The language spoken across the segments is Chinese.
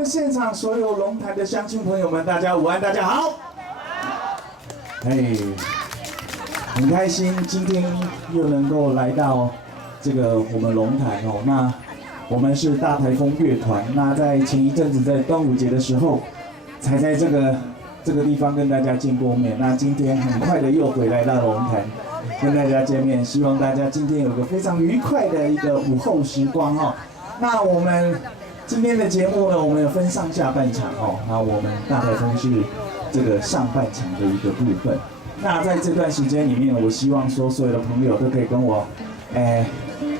们现场所有龙潭的乡亲朋友们，大家午安，大家好。很开心今天又能够来到这个我们龙潭哦。那我们是大台风乐团，那在前一阵子在端午节的时候，才在这个地方跟大家见过面。那今天很快的又回来到龙潭，跟大家见面，希望大家今天有个非常愉快的一个午后时光哦。那我们今天的节目呢，我们有分上下半场哦。那我们大台风是这个上半场的一个部分。那在这段时间里面，我希望说所有的朋友都可以跟我，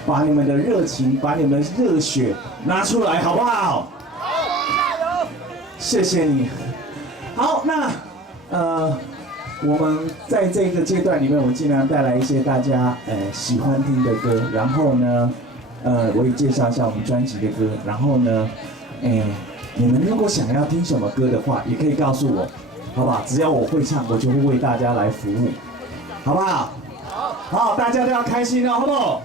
把你们的热情，把你们的热血拿出来，好不好？好，加油！谢谢你。好，那我们在这个阶段里面，我尽量带来一些大家喜欢听的歌，然后呢，我也介绍一下我们专辑的歌，然后呢，你们如果想要听什么歌的话，也可以告诉我。好不好？只要我会唱，我就会为大家来服务，好不好？好，大家都要开心哦，好不好？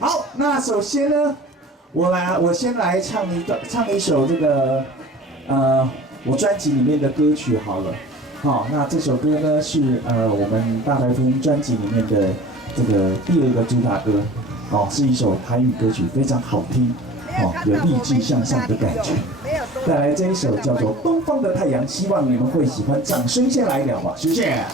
好，那首先呢，我先来唱一首这个我专辑里面的歌曲好了。好，那这首歌呢是我们大台风专辑里面的这个第2个主打歌，哦，是一首台语歌曲，非常好听，哦，有励志向上的感觉。带来这一首叫做《东方的太阳》，希望你们会喜欢，掌声先来2把，谢谢。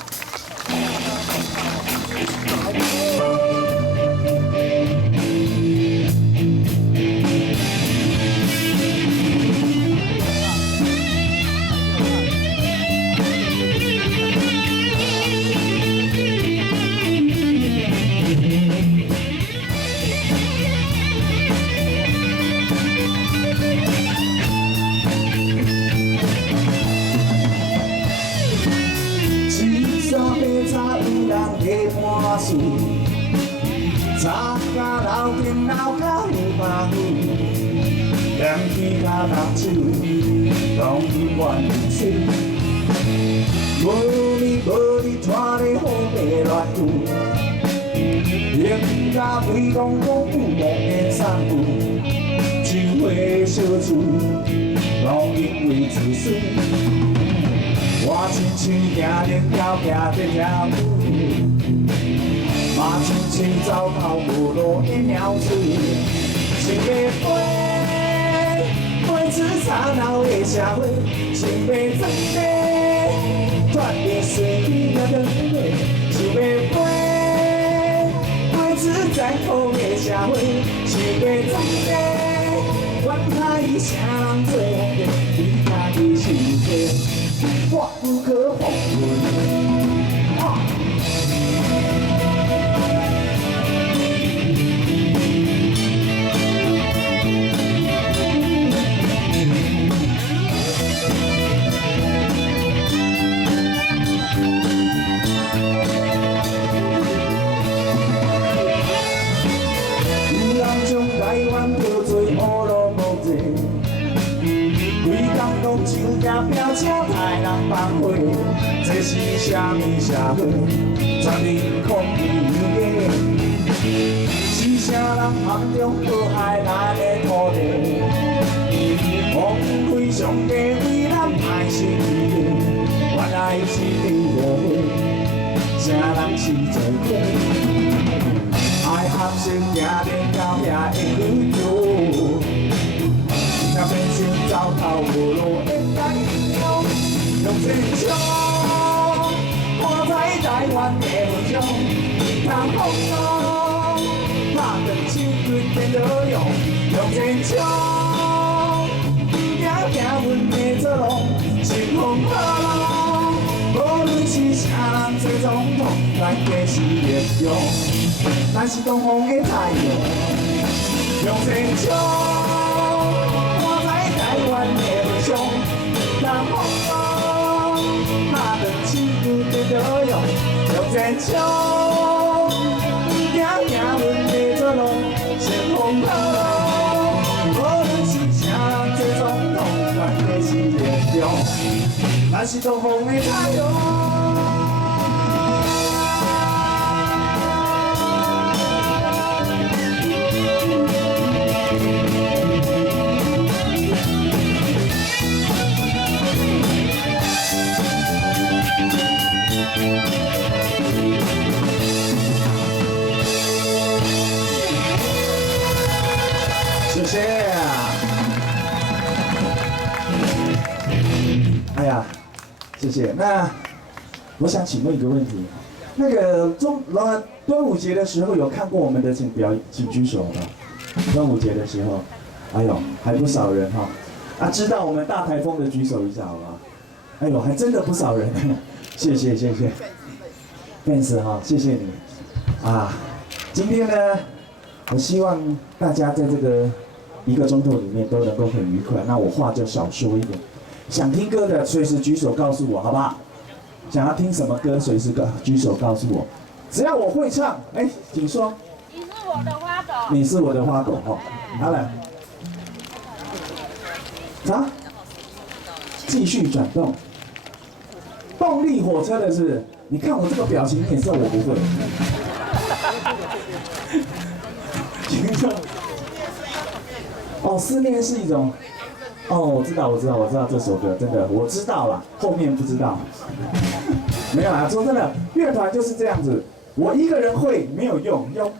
早甲楼顶闹甲有把雨，踮起脚踏手，拢永远如水。无你拖咧雨白乱舞，人甲规讲讲有梦的散步，酒会烧厝，拢因为自私。我亲像行人脚行在跳舞。嘛亲像走投无路的鸟鼠，想要飞出吵闹的社会，想要钻地脱离随意的轮回，想要飞出残酷的社会，想要钻地管他以啥人做皇帝，你家己受罪，我不可放弃。飙车害人放火，这是啥物社会？全面抗议游街，是啥人暗中迫害咱的土地？荒废上帝为咱派生气，原来是地落花，啥人是罪魁？爱合成行人到遐的旅途，才变成走投无路的。用真枪，看在台湾的梦想，通风浪，拍断手筋变得用。用真枪，行阮的做路，乘风破浪。无论是啥人做总统，咱皆是英雄。咱是东方的太阳，用真枪，看在台湾的梦想，通风浪。拍断手筋变得用，用真枪，行阮的做路，乘风破浪。无论是啥人做总统，咱皆是英雄。咱是东方的太阳。谢谢。那我想请问一个问题，那个端午节的时候有看过我们的请举手吧。端午节的时候，哎呦，还不少人哈。啊，知道我们大台风的举手一下好不好？哎呦，还真的不少人，谢谢。fans 哈，谢谢你。啊，今天呢，我希望大家在这个1个钟头里面都能够很愉快。那我话就少说一点，想听歌的随时举手告诉我，好不好？想要听什么歌，随时举手告诉我，只要我会唱，哎，请说。你是我的花朵。你是我的花朵哦。好了。啥？继续转动。动力火车的是，你看我这个表情，你也知道我不会。群众。哦，思念是一种。哦，我知道这首歌，真的我知道了，后面不知道。没有啊，说真的，乐团就是这样子，我一个人会没有用，要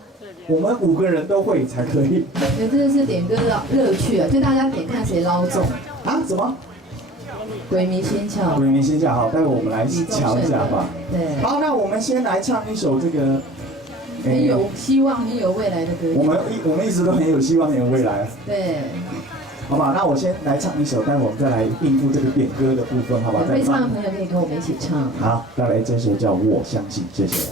我们5个人都会才可以。这就是点歌的乐趣啊，就大家点看谁捞中啊？什么？鬼迷心窍。鬼迷心窍，好，待会我们来瞧一下吧。对。好，那我们先来唱一首这个。很有希望、很有未来的歌曲。我们一直都很有希望、很有未来。对。好吧，那我先来唱一首，待会我们再来应付这个点歌的部分，好吧？会唱的朋友可以跟我们一起唱。好，再来这首叫《我相信》，谢谢。